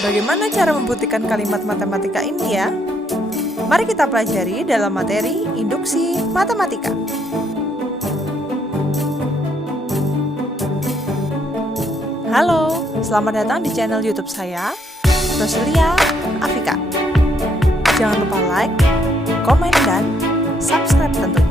Bagaimana cara membuktikan kalimat matematika ini ya? Mari kita pelajari dalam materi induksi matematika. Halo, selamat datang di channel YouTube saya, Rosilia Afika. Jangan lupa like, komen, dan subscribe tentunya.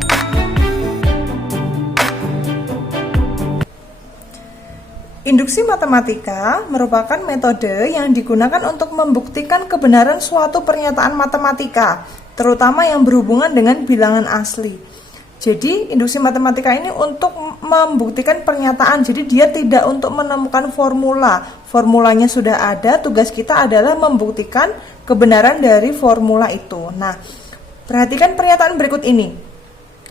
Induksi matematika merupakan metode yang digunakan untuk membuktikan kebenaran suatu pernyataan matematika, terutama yang berhubungan dengan bilangan asli. Jadi, induksi matematika ini untuk membuktikan pernyataan, jadi dia tidak untuk menemukan formula. Formulanya sudah ada, tugas kita adalah membuktikan kebenaran dari formula itu. Nah, perhatikan pernyataan berikut ini.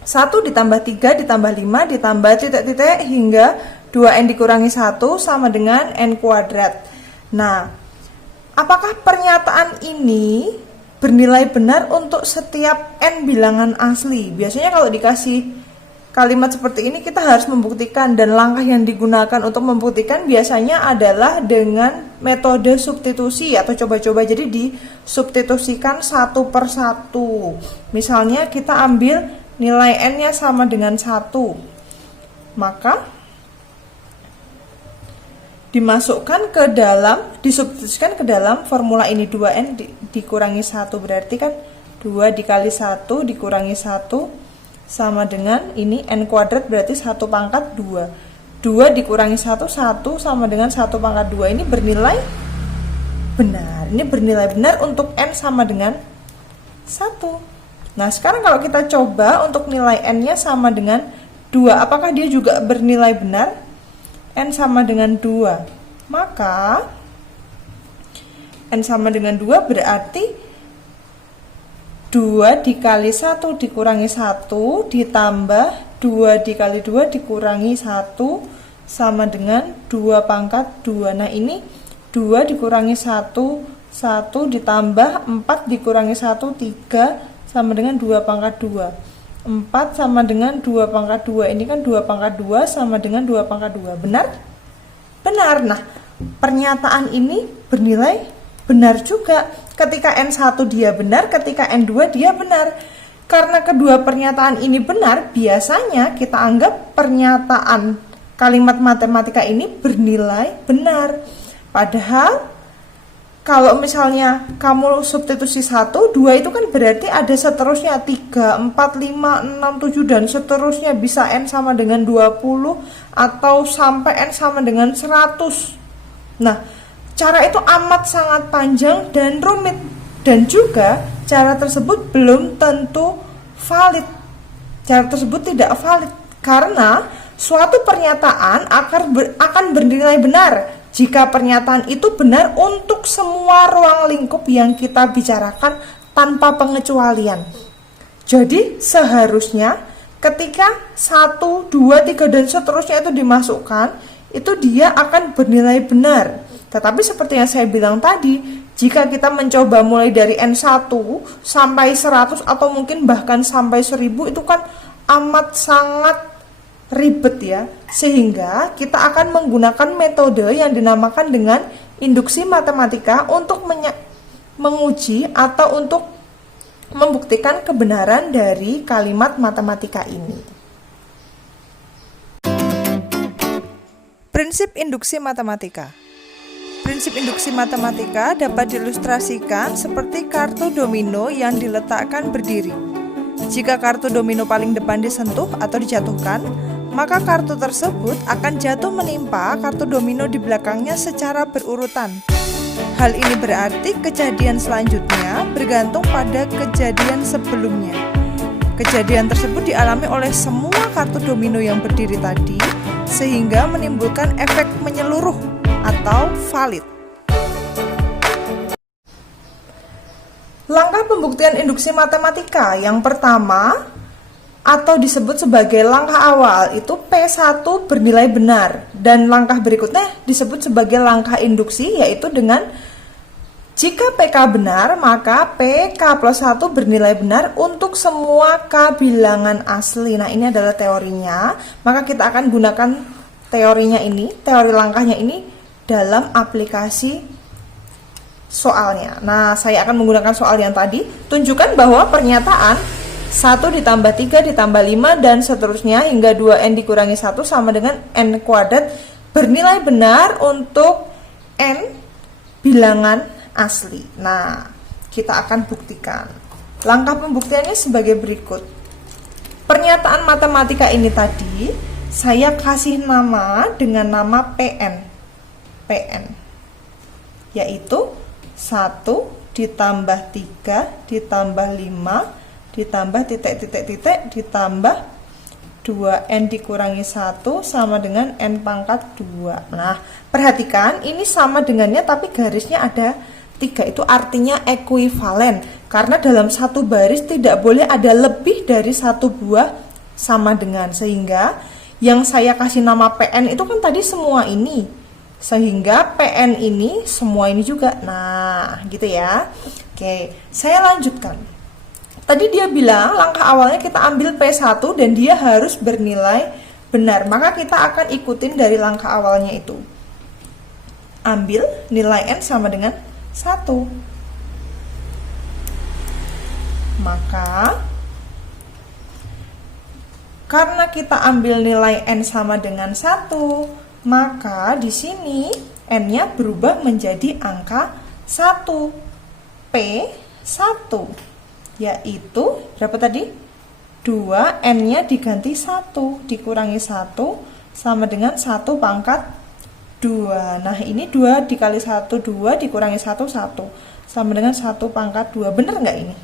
1 ditambah 3 ditambah 5 ditambah titik-titik hingga 2n dikurangi 1 sama dengan n kuadrat. Nah, apakah pernyataan ini bernilai benar untuk setiap n bilangan asli? Biasanya kalau dikasih kalimat seperti ini kita harus membuktikan, dan langkah yang digunakan untuk membuktikan biasanya adalah dengan metode substitusi atau coba-coba. Jadi disubstitusikan satu per satu. Misalnya kita ambil nilai n-nya sama dengan 1. Maka dimasukkan ke dalam, disubstitusikan ke dalam formula ini. 2n dikurangi 1 berarti kan 2 dikali 1 dikurangi 1 sama dengan ini n kuadrat berarti 1 pangkat 2. 2 dikurangi 1 sama dengan 1 pangkat 2. Ini bernilai benar. Ini bernilai benar untuk n sama dengan 1. Nah, sekarang kalau kita coba untuk nilai n-nya sama dengan 2, apakah dia juga bernilai benar? N sama dengan 2, maka N sama dengan 2 berarti 2 dikali 1 dikurangi 1 ditambah 2 dikali 2 dikurangi 1 sama dengan 2 pangkat 2. Nah, ini 2 dikurangi 1, 1 ditambah 4 dikurangi 1, 3 sama dengan 2 pangkat 2. 4 sama dengan 2 pangkat 2. Ini kan 2 pangkat 2 sama dengan 2 pangkat 2. Benar? Benar. Nah, pernyataan ini bernilai benar juga. Ketika N1 dia benar, ketika N2 dia benar. Karena kedua pernyataan ini benar, biasanya kita anggap pernyataan kalimat matematika ini bernilai benar. Padahal kalau misalnya kamu substitusi 1, 2 itu kan berarti ada seterusnya 3, 4, 5, 6, 7 dan seterusnya, bisa N sama dengan 20 atau sampai N sama dengan 100. Nah, cara itu amat sangat panjang dan rumit, dan juga cara tersebut belum tentu valid. Cara tersebut tidak valid karena suatu pernyataan akan bernilai benar jika pernyataan itu benar untuk semua ruang lingkup yang kita bicarakan tanpa pengecualian. Jadi seharusnya ketika 1, 2, 3 dan seterusnya itu dimasukkan, itu dia akan bernilai benar. Tetapi seperti yang saya bilang tadi, jika kita mencoba mulai dari N1 sampai 100 atau mungkin bahkan sampai 1000, itu kan amat sangat ribet ya, sehingga kita akan menggunakan metode yang dinamakan dengan induksi matematika untuk menguji atau untuk membuktikan kebenaran dari kalimat matematika ini. Prinsip induksi matematika. Prinsip induksi matematika dapat diilustrasikan seperti kartu domino yang diletakkan berdiri. Jika kartu domino paling depan disentuh atau dijatuhkan, maka kartu tersebut akan jatuh menimpa kartu domino di belakangnya secara berurutan. Hal ini berarti kejadian selanjutnya bergantung pada kejadian sebelumnya. Kejadian tersebut dialami oleh semua kartu domino yang berdiri tadi, sehingga menimbulkan efek menyeluruh atau valid. Langkah pembuktian induksi matematika yang pertama atau disebut sebagai langkah awal itu P1 bernilai benar, dan langkah berikutnya disebut sebagai langkah induksi, yaitu dengan jika PK benar maka PK plus 1 bernilai benar untuk semua K bilangan asli. Nah, ini adalah teorinya, maka kita akan gunakan teorinya ini, teori langkahnya ini dalam aplikasi soalnya. Nah, saya akan menggunakan soal yang tadi. Tunjukkan bahwa pernyataan 1 ditambah 3 ditambah 5 dan seterusnya hingga 2n dikurangi 1 sama dengan n kuadrat bernilai benar untuk n bilangan asli. Nah, kita akan buktikan. Langkah pembuktiannya sebagai berikut. Pernyataan matematika ini tadi saya kasih nama dengan nama PN. PN yaitu 1 ditambah 3 ditambah 5 ditambah titik-titik-titik ditambah 2n dikurangi 1 sama dengan n pangkat 2. Nah, perhatikan ini sama dengannya tapi garisnya ada 3, itu artinya ekuivalen. Karena dalam satu baris tidak boleh ada lebih dari satu buah sama dengan. Sehingga yang saya kasih nama PN itu kan tadi semua ini. Sehingga PN ini semua ini juga. Nah, gitu ya. Oke, saya lanjutkan. Tadi dia bilang langkah awalnya kita ambil P1 dan dia harus bernilai benar. Maka kita akan ikutin dari langkah awalnya itu. Ambil nilai N sama dengan 1. Maka karena kita ambil nilai N sama dengan 1, maka di sini N-nya berubah menjadi angka 1. P1 yaitu berapa tadi? 2, N-nya diganti 1 dikurangi 1 sama dengan 1 pangkat 2. Nah, ini 2 dikali 1, 2 dikurangi 1, 1 sama dengan 1 pangkat 2. Benar nggak ini?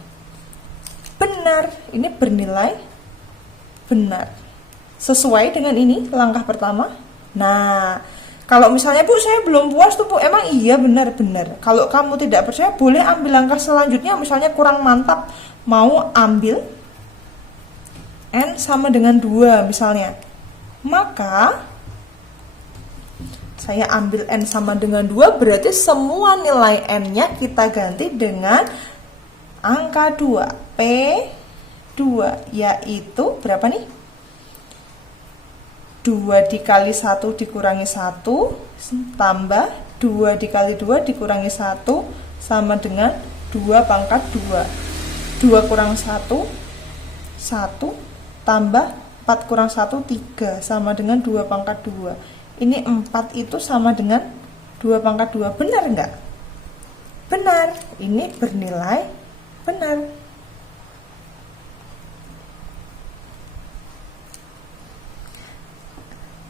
Benar, ini bernilai benar. Sesuai dengan ini langkah pertama. Nah, kalau misalnya Bu saya belum puas tuh Bu, emang iya benar-benar. Kalau kamu tidak percaya boleh ambil langkah selanjutnya, misalnya kurang mantap, mau ambil N sama dengan 2 misalnya. Maka saya ambil N sama dengan 2, berarti semua nilai N-nya kita ganti dengan angka 2. P2 yaitu berapa nih? 2 dikali 1 dikurangi 1 tambah 2 dikali 2 dikurangi 1 sama dengan 2 pangkat 2. 2 kurang 1, 1 tambah 4 kurang 1, 3 sama dengan 2 pangkat 2. Ini 4 itu sama dengan 2 pangkat 2. Benar enggak? Benar. Ini bernilai benar.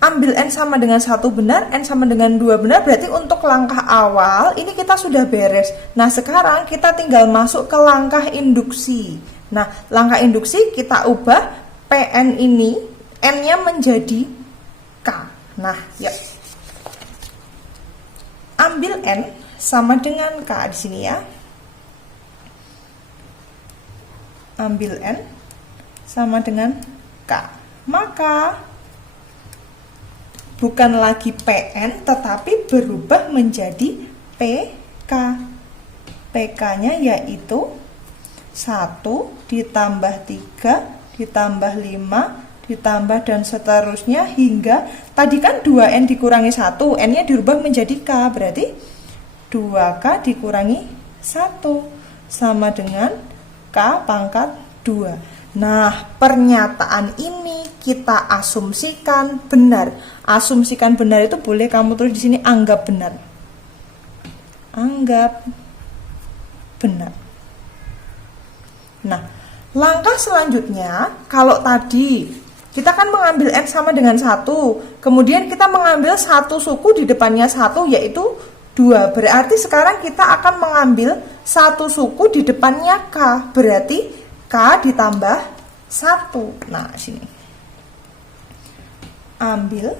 Ambil N sama dengan 1 benar, N sama dengan 2 benar, berarti untuk langkah awal ini kita sudah beres. Nah, sekarang kita tinggal masuk ke langkah induksi. Nah, langkah induksi kita ubah PN ini, N-nya menjadi K. Nah, yuk. Ambil N sama dengan K di sini ya. Ambil N sama dengan K. Maka bukan lagi PN tetapi berubah menjadi PK. PK-nya yaitu 1 ditambah 3 ditambah 5 ditambah dan seterusnya hingga tadi kan 2N dikurangi 1, N-nya dirubah menjadi K, berarti 2K dikurangi 1 sama dengan K pangkat 2. Nah, pernyataan ini kita asumsikan benar. Asumsikan benar itu boleh kamu tulis di sini anggap benar. Anggap benar. Nah, langkah selanjutnya kalau tadi kita kan mengambil N sama dengan 1, kemudian kita mengambil satu suku di depannya 1 yaitu 2. Berarti sekarang kita akan mengambil satu suku di depannya K, berarti K ditambah 1. Nah, sini. Ambil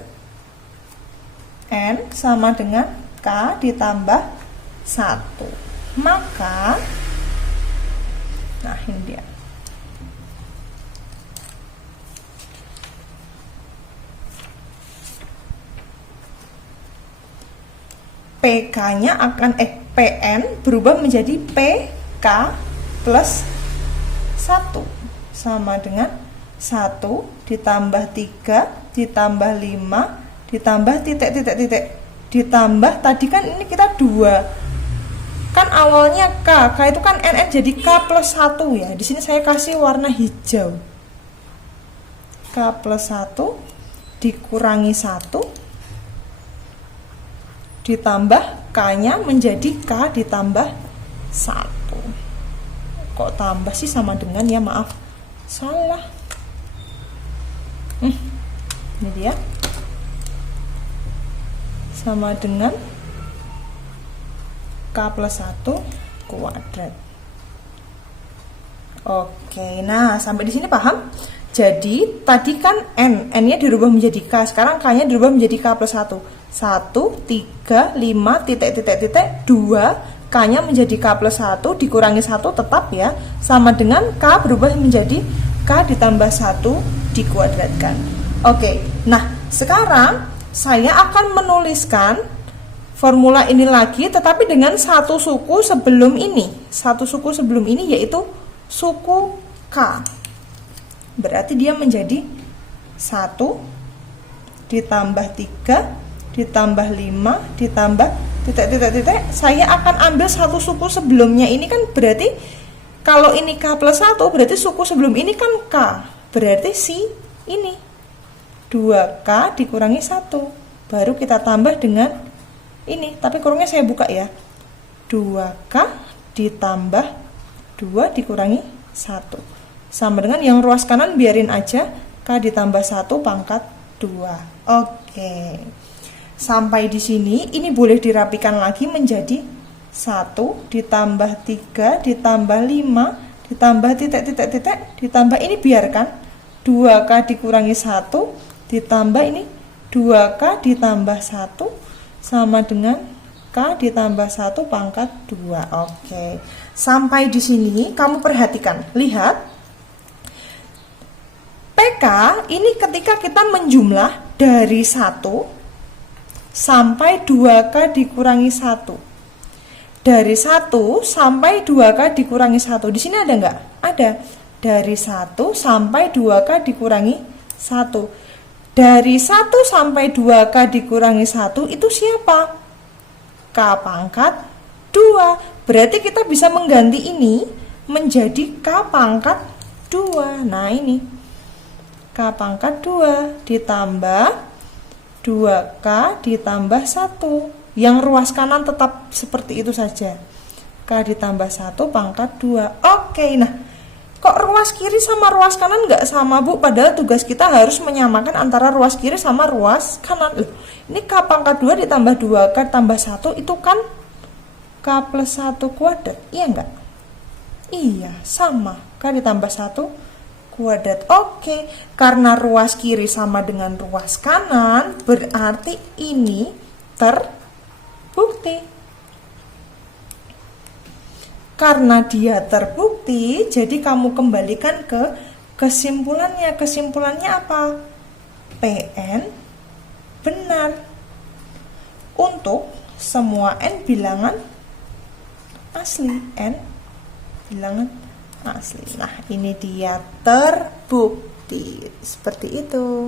N sama dengan K ditambah 1. Maka, nah ini dia. PK-nya akan PN berubah menjadi PK plus 1 sama dengan 1 ditambah 3 ditambah 5 ditambah titik ditambah tadi kan ini kita 2 kan awalnya K itu kan NN jadi K plus 1 ya. Di sini saya kasih warna hijau. K plus 1 dikurangi 1 ditambah K-nya menjadi K ditambah 1. Kok tambah sih, sama dengan ya, maaf, salah. Ini dia. Sama dengan K plus 1 kuadrat. Oke, nah sampai di sini paham? Jadi tadi kan N-nya dirubah menjadi K, sekarang K-nya dirubah menjadi K plus 1. 1, 3, 5, titik, 2, K-nya menjadi K plus 1 dikurangi 1 tetap ya, sama dengan K berubah menjadi K ditambah 1 dikuadratkan. Oke, nah sekarang saya akan menuliskan formula ini lagi, tetapi dengan satu suku sebelum ini. Satu suku sebelum ini yaitu suku K. Berarti dia menjadi 1 ditambah 3 ditambah 5 ditambah titik. Saya akan ambil satu suku sebelumnya. Ini kan berarti kalau ini K plus 1, berarti suku sebelum ini kan K. Berarti si ini 2K dikurangi 1. Baru kita tambah dengan ini, tapi kurungnya saya buka ya. 2K ditambah 2 dikurangi 1. Sama dengan yang ruas kanan biarin aja, K ditambah 1 pangkat 2. Oke. Sampai di sini ini boleh dirapikan lagi menjadi 1 ditambah 3 ditambah 5 ditambah titik ditambah ini biarkan 2K dikurangi 1 ditambah ini 2K ditambah 1 sama dengan K ditambah 1 pangkat 2. Oke. Sampai di sini kamu perhatikan, lihat PK ini ketika kita menjumlah dari 1 sampai 2K dikurangi 1. Dari 1 sampai 2K dikurangi 1. Di sini ada enggak? Ada. Dari 1 sampai 2K dikurangi 1. Dari 1 sampai 2K dikurangi 1 itu siapa? K pangkat 2. Berarti kita bisa mengganti ini menjadi K pangkat 2. Nah ini K pangkat 2 ditambah 2K ditambah 1. Yang ruas kanan tetap seperti itu saja. K ditambah 1 pangkat 2. Oke, nah kok ruas kiri sama ruas kanan nggak sama, Bu? Padahal tugas kita harus menyamakan antara ruas kiri sama ruas kanan. Ini K pangkat 2 ditambah 2K tambah 1 itu kan K plus 1 kuadrat. Iya nggak? Iya, sama. K ditambah 1 kuadrat. Oke, karena ruas kiri sama dengan ruas kanan, berarti ini terbukti. Karena dia terbukti, jadi kamu kembalikan ke kesimpulannya. Kesimpulannya apa? PN benar untuk semua N bilangan asli. N bilangan asli. Nah, ini dia terbukti. Seperti itu.